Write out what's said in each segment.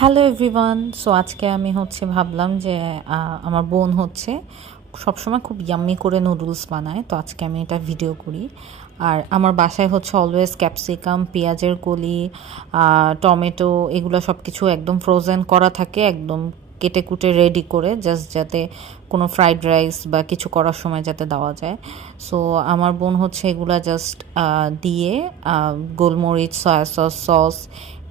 Hello everyone. So আজকে আমি ভাবলাম যে আমার বোন সবসময় খুব ইয়াম্মি করে নুডলস বানায়, তো আজকে আমি এটা ভিডিও করি। আর আমার বাসায় অলওয়েজ ক্যাপসিকাম, পেঁয়াজের কলি, টমেটো, এগুলো সব কিছু একদম ফ্রোজেন করা থাকে, একদম কেটে কুটে রেডি করে, জাস্ট যাতে কোনো ফ্রাইড রাইস বা কিছু করার সময় যাতে দেওয়া যায়। সো আমার বোন এগুলা জাস্ট দিয়ে গোলমরিচ, সয়া সস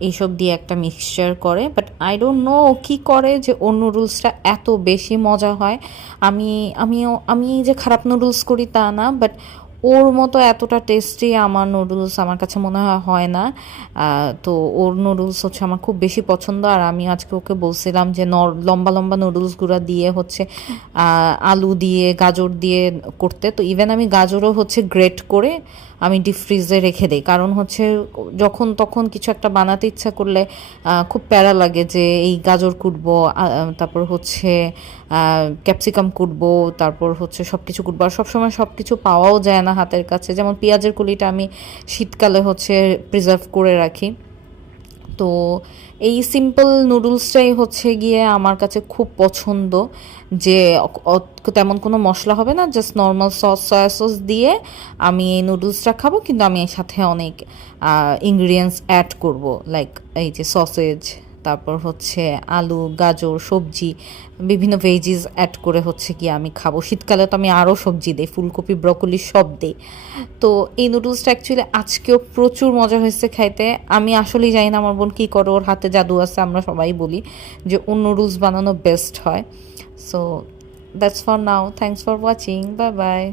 এইসব দিয়ে একটা মিক্সচার করে, বাট আই ডোন্ট নো কী করে যে ওর নুডলসটা এত বেশি মজা হয়। আমি যে খারাপ নুডলস করি তা না, বাট ওর মতো এতটা টেস্টি আমার নুডলস আমার কাছে মনে হয় না। তো ওর নুডলস আমার খুব বেশি পছন্দ। আর আমি আজকে ওকে বলছিলাম যে লম্বা লম্বা নুডলসগুলো দিয়ে আলু দিয়ে গাজর দিয়ে করতে, তো ইভেন আমি গাজরও গ্রেট করে আমি ডিপ ফ্রিজে রেখে দিই, কারণ যখন তখন কিছু একটা বানাতে ইচ্ছা করলে খুব প্যারা লাগে যে এই গাজর কুটবো, তারপর ক্যাপসিকাম কুটবো, তারপর সব কিছু কুটবো, আর সবসময় সব কিছু পাওয়াও যায় না হাতের কাছে। যেমন পেঁয়াজের কলিটা আমি শীতকালে প্রিজার্ভ করে রাখি। তো এই সিম্পল নুডলসটাই গিয়ে আমার কাছে খুব পছন্দ, যে তেমন কোনো মশলা হবে না, জাস্ট নর্মাল সয়া সস দিয়ে আমি এই নুডলসটা খাবো, কিন্তু আমি এর সাথে অনেক ইনগ্রিডিয়েন্টস অ্যাড করব, লাইক এই যে সসেজ, তারপর আলু, গাজর, সবজি, বিভিন্ন ভেজিস অ্যাড করে গিয়ে আমি খাবো। শীতকালে তো আমি আরও সবজি দিই, ফুলকপি, ব্রকলি সব দিই। তো এই নুডলসটা অ্যাকচুয়ালি আজকেও প্রচুর মজা হয়েছে খাইতে। আমি আসলেই জানি না আমার বোন কী করে, ওর হাতে জাদু আছে। আমরা সবাই বলি যে ওর নুডলস বানানো বেস্ট হয়। So that's for now, thanks for watching, bye bye.